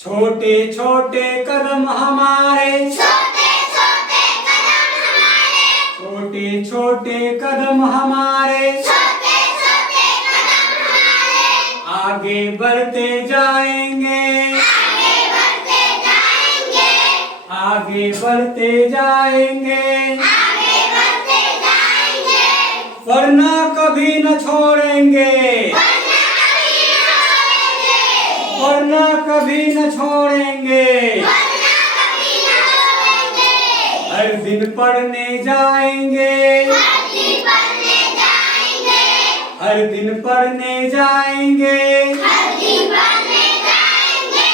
छोटे छोटे कदम हमारे, छोटे छोटे कदम हमारे, छोटे छोटे कदम हमारे, छोटे छोटे कदम हमारे, आगे बढ़ते जाएंगे, आगे बढ़ते जाएंगे, आगे बढ़ते जाएंगे, आगे बढ़ते जाएंगे, वरना कभी न छोड़ेंगे, वरना कभी न छोड़ेंगे, वरना कभी न छोड़ेंगे। वरना कभी न छोड़ेंगे, हर दिन पढ़ने जाएंगे, हर दिन पढ़ने जाएंगे, हर दिन पढ़ने जाएंगे, हर दिन पढ़ने जाएंगे,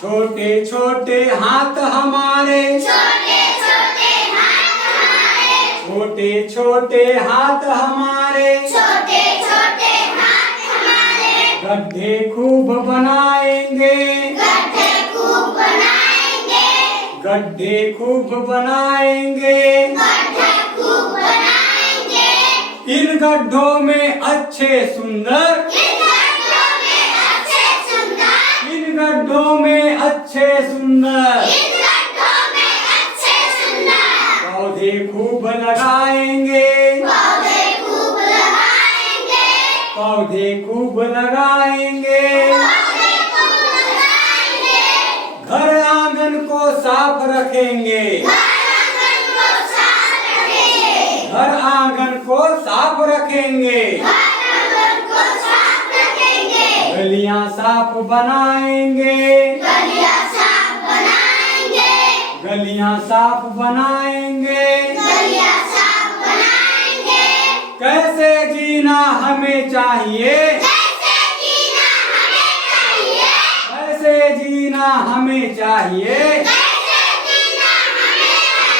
छोटे छोटे हाथ हमारे, छोटे छोटे हाथ हमारे, छोटे छोटे हाथ हमारे, छोटे छोटे हाथ हमारे, गड्ढे खूब बनाएंगे, गड्ढे खूब बनाएंगे, गड्ढे खूब बनाएंगे, गड्ढे खूब बनाएंगे, इन गड्ढों में अच्छे सुंदर, इन गड्ढों में अच्छे सुंदर, इन गड्ढों में अच्छे सुंदर इन गड्ढों में अच्छे सुंदर, पौधे खूब लगाएंगे, पौधे खूब लगाएंगे, पौधे खूब लगाएंगे, पौधे खूब लगाएंगे, घर आंगन को साफ रखेंगे, घर आंगन को साफ रखेंगे, घर आंगन को साफ रखेंगे, घर आंगन को साफ रखेंगे, गलियां साफ बनाएंगे, गलियां साफ बनाएंगे, गलियां साफ बनाएंगे। गलियां साफ बनाएंगे, कैसे जीना हमें चाहिए, कैसे जीना हमें चाहिए, कैसे जीना हमें चाहिए, कैसे जीना हमें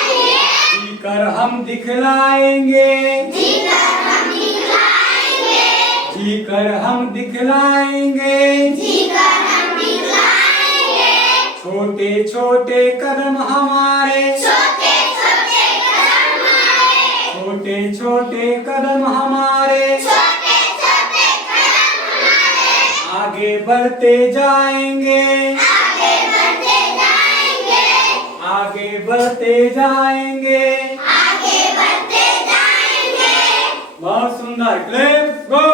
चाहिए, जीकर हम दिखलाएंगे, जीकर हम दिखलाएंगे, जीकर हम दिखलाएंगे, जीकर हम दिखलाएंगे, छोटे छोटे कदम हमारे, छोटे छोटे कदम हमारे, छोटे छोटे कदम हमारे, छोटे छोटे कदम हमारे, आगे बढ़ते जाएंगे, आगे बढ़ते जाएंगे, आगे बढ़ते जाएंगे। आगे बढ़ते जाएंगे। बहुत सुंदर, क्लिप गो।